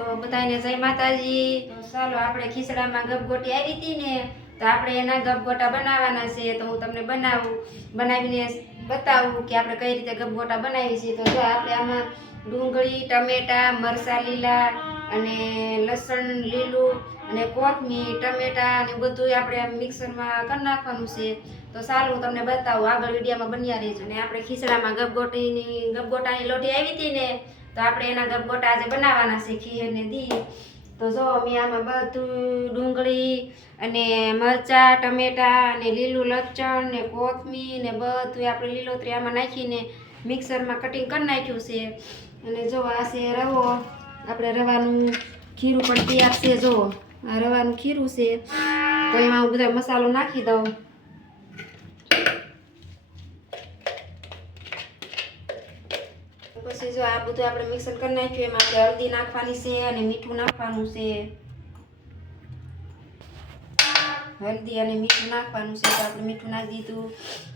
તો બધાને જય માતાજી। તો ચાલો આપણે ખીચડામાં ગપગોટી આવી હતી ને, તો આપણે એના ગપગોટા બનાવવાના છે। તો હું તમને બનાવીને બતાવું કે આપણે કઈ રીતે ગપગોટા બનાવી છે। તો જો આપણે આમાં ડુંગળી, ટમેટા, મરચાં લીલા અને લસણ લીલું અને કોથમીર, ટમેટા અને બધું આપણે મિક્સરમાં કરી નાખવાનું છે। તો ચાલો હું તમને બતાવું, આગળ વિડીયોમાં બન્યા રહેજો। અને આપણે ખીચડામાં ગપગોટાની લોટી આવી હતી ને, તો આપણે એના ગપગોટા આજે બનાવવાના છે ખીરને દી। તો જો મેં આમાં બધું ડુંગળી અને મરચાં, ટમેટા અને લીલું લસણ ને કોથમીર ને બધું આપણે લીલોતરી આમાં નાખીને મિક્સરમાં કટિંગ કરી નાખ્યું છે। અને જો આ છે રવો, આપણે રવાનું ખીરું પણ તૈયાર છે। જો આ રવાનું ખીરું છે, તો એમાં હું બધા મસાલો નાખી દઉં। પછી જો આ બધું આપણે મિક્સર કરી નાખ્યું, એમાં આપણે હળદી નાખવાની છે અને મીઠું નાખવાનું છે। હળદી અને મીઠું નાખવાનું છે, તો આપણે મીઠું નાખી દીધું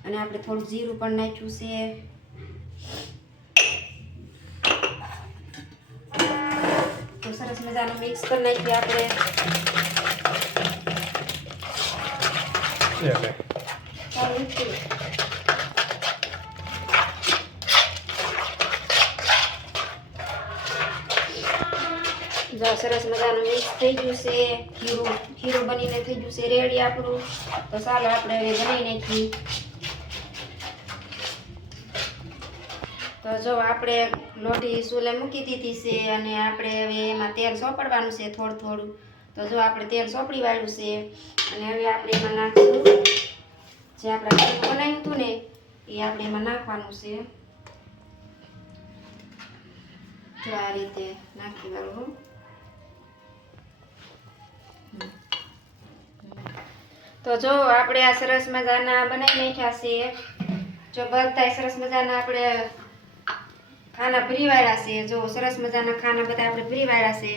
અને આપણે થોડું જીરું પણ નાખ્યું છે। તો સરસ મજાનું મિક્સ કરી નાખ્યું આપણે। જો સરસ મજાનું મિક્સ થઈ ગયું છે, ખીરું બનીને થઈ ગયું છે રેડી આપણું। તો ચાલો આપણે હવે બનાવી નાખીએ। તો જો આપણે લોટી ચૂલે મૂકી દીધી છે અને આપણે હવે એમાં તેલ સોપડવાનું છે થોડું થોડું। તો જો આપણે તેલ સોપડી વાળ્યું છે અને હવે આપણે એમાં નાખશું જે આપણે ખીરું બનાવ્યું હતું ને, એ આપણે એમાં નાખવાનું છે। જો આ રીતે નાખી વાળું। તો જો આપણે આ સરસ મજાના બનાવી નાખ્યા છે। જો બધા સરસ મજાના આપણે ખાના ભરી વાળ્યા છે। જો સરસ મજાના ખાના બધા આપણે ભરી વાળ્યા છે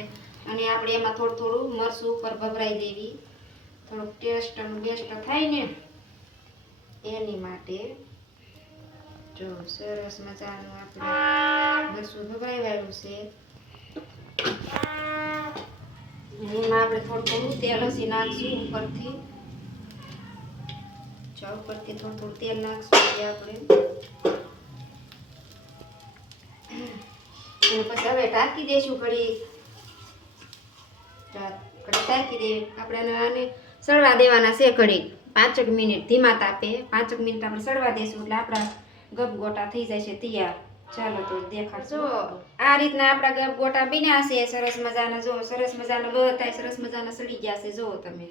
અને આપણે એમાં થોડું થોડું મરચું ઉપર ભભરાઈ દેવી, થોડુંક ટેસ્ટ અને બેસ્ટ થાય ને એની માટે। જો સરસ મજાનું આપણે મરચું ભભરાઈ વાળ્યું છે, એમાં આપણે થોડું થોડું તેલ હસી નાખશું ઉપરથી। જો ઉપરથી થોડું થોડું તેલ નાખશું આપણે, અને પછી હવે ઢાંકી દઈશું ઘડી ઢાંકી દઈએ આપણે આને સળવા દેવાના છે ઘડી 5 મિનિટ ધીમા તાપે 5 મિનિટ આપણે સળવા દઈશું એટલે આપણા ગપગોટા થઈ જાય છે તૈયાર। ચાલો તો દેખાડજો, આ રીતના આપણા ગપગોટા બન્યા છે સરસ મજાના। જો સરસ મજાના બધા સરસ મજાના સડી ગયા છે, જો તમે।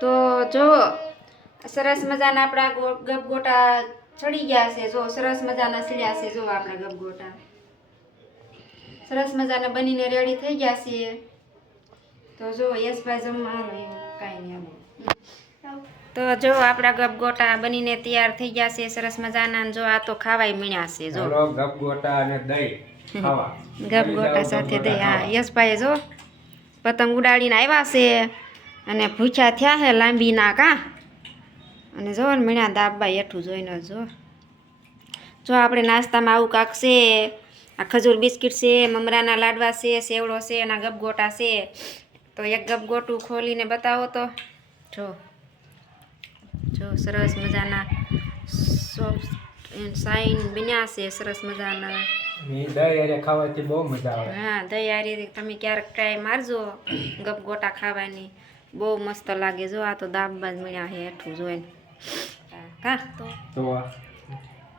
તો જો સરસ મજાના આપણા ગપગોટા ચડી ગયા છે। જો સરસ મજાના સડ્યા છે, જો આપણા ગપગોટા સરસ મજાના બનીને રેડી થઈ ગયા છે। તો જો યશભાઈ જમવા હાલો, એવું કાંઈ નહીં આવું। તો જો આપણા ગપગોટા બનીને તૈયાર થઈ ગયા છે સરસ મજાના। જો આ તો ખાવાય મીણ્યા છે। જો ગપગોટા અને દહીં ખાવા, ગપગોટા સાથે દહીં। હા, યશભાઈ જો પતંગ ઉડાડીને આવ્યા છે અને ભૂખ્યા થયા છે લાંબી ના કા, અને જો ને મીણ્યા દાબા હેઠું જોઈને જો આપણે નાસ્તામાં આવું કાંક છે। આ ખજૂર બિસ્કિટ છે, મમરાના લાડવા છે, સેવડો છે, એના ગપગોટા છે। તો એક ગપગોટું ખોલીને બતાવો તો। જો સરસ મજાના સોફ્ટ એન્ડ શાઇન બન્યા છે સરસ મજાના। દહીં હારે ખાવાથી બહુ મજા આવે। હા, દહીં હારે તમે ક્યારેક ટ્રાય મારજો ગપગોટા ખાવાની, બહુ મસ્ત લાગે। જો આ તો દાબા જ મળ્યા છે હેઠું જોઈને કા, તો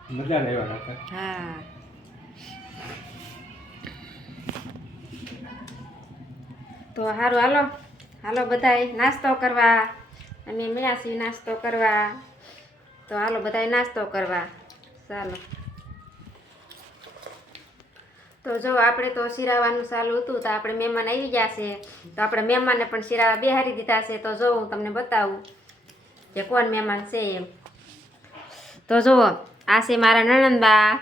મજા લેવા હતા। હા, તો સારું હાલો હાલો બધાય નાસ્તો કરવા, અમે મળ્યા છીએ નાસ્તો કરવા। તો હાલો બધાય નાસ્તો કરવા, ચાલો। તો જો આપણે તો શિરાવાનું ચાલુ હતું, તો આપણે મહેમાન આવી ગયા છે, તો આપણે મહેમાનને પણ શિરાવા બેહારી દીધા છે। તો જો હું તમને બતાવું કે કોણ મહેમાન છે એમ। તો જુઓ, આ છે મારા નણંદબા,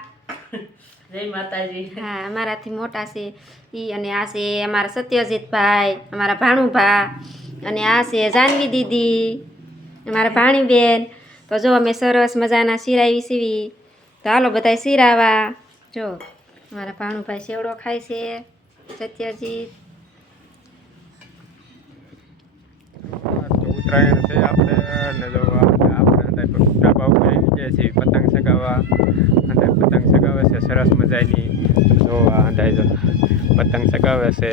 જય માતાજી। હા, અમારાથી મોટા છે ઈ, અને આ છે અમારા સત્યજીતભાઈ, અમારા ભાણુભા, અને આ છે જાનવી દીદી, મારા ભાણીબેન. તો જો અમે સરસ મજાના શીરાવી સીવી. તો હાલો બધાય શીરાવા. જો મારા ભાણુભાઈ સેવડો ખાય છે, સત્યજીત. તો ઉત્તરાયણ છે આપણે અને જો આપણે ધાબા ઉપર આવી ગયા છીએ પતંગ ચગાવવા. અને પતંગ ચગાવે છે સરસ મજાની. જો આ અંધાઈ જો પતંગ ચગાવે છે.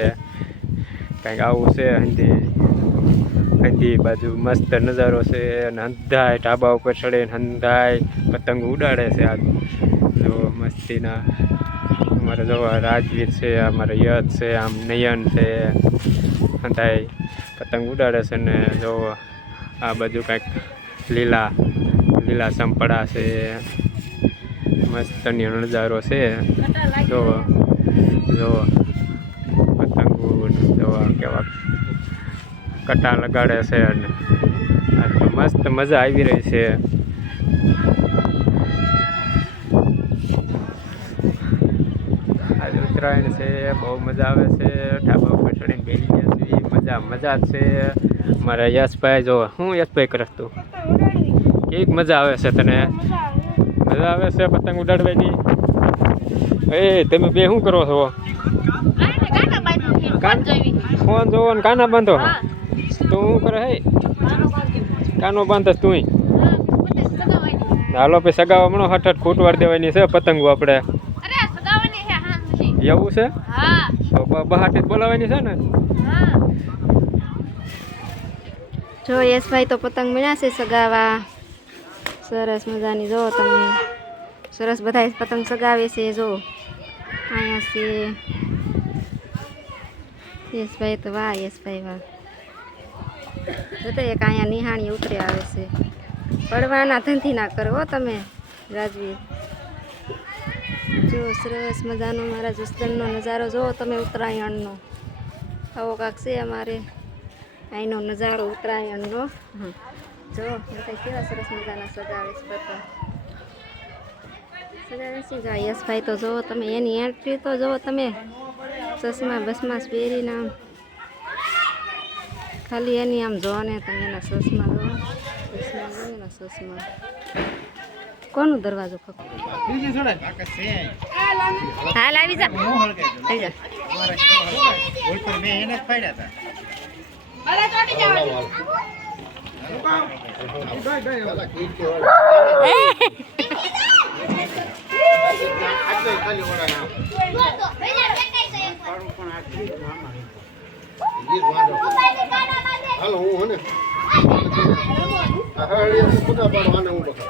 કંઈક આવું છે હંધી બાજુ મસ્ત નજારો છે. અને હંધાય ઢાબા ઉપર ચડીને હંધાય પતંગ ઉડાડે છે. આ જો મસ્તીના અમારે જો રાજવીર છે, અમારે યશ છે, આમ નયન છે, હંધાય પતંગ ઉડાડે છે. ને જો આ બાજુ કંઈક લીલા સંપડા છે, મસ્તની નજારો છે. જો પતંગો જો કેવા કટા લગાડે છે. અને આ તો મસ્ત મજા આવી રહી છે. આજે ઉત્તરાયણ છે, બહુ મજા આવે છે. ઢાબા ઉપર ચડીને બેસી ગયા છીએ, મજા જ છે. મારા યશભાઈ જો હું યશભાઈ કરસ તું કેવી મજા આવે છે તને? મજા આવે છે પતંગ ઉડાડવાની? એ તમે બે શું કરો છો? ફોન જોવો ને કાના બાંધો? તું શું કરે? હે કાનો બાંધસ તું? હાલો પછી સગાવા મણો હઠ ખૂટ વાર દેવાની છે પતંગો આપણે. એવું છે? તો બહાટી બોલાવવાની છે ને? જો યશભાઈ તો પતંગ મળ્યા છે સગાવા. સરસ મજાની જો તમે સરસ બધા પતંગ સગાવે છે. જો અહીંયા છે યશભાઈ. તો વાહ યશભાઈ વાહ. જતા એક અહીંયા નિહાણી ઉતરે આવે છે. પડવાના ધંધી ના કરો હો તમે રાજવીર. જો સરસ મજાનો મારા જસદણનો નજારો જુઓ તમે ઉત્તરાયણનો. આવો કાંક છે અમારે અહીંનો નજારો ઉત્તરાયણનો. જો બધા કેવા સરસ મજાના સગાવે છે પતંગ. સગાવે છે જો યશભાઈ તો જુઓ તમે એની એન્ટ્રી તો જુઓ તમે. ચશ્મા બસમાં પહેરીને આમ ખાલી એની આમ જો ને તમે એના ચશ્મા જો. એના ચશ્મા કોનું દરવાજો ખબર? હાલ આવી જા. આવી જા. હાલો હું હને ખુદા પાડવાને હું બખા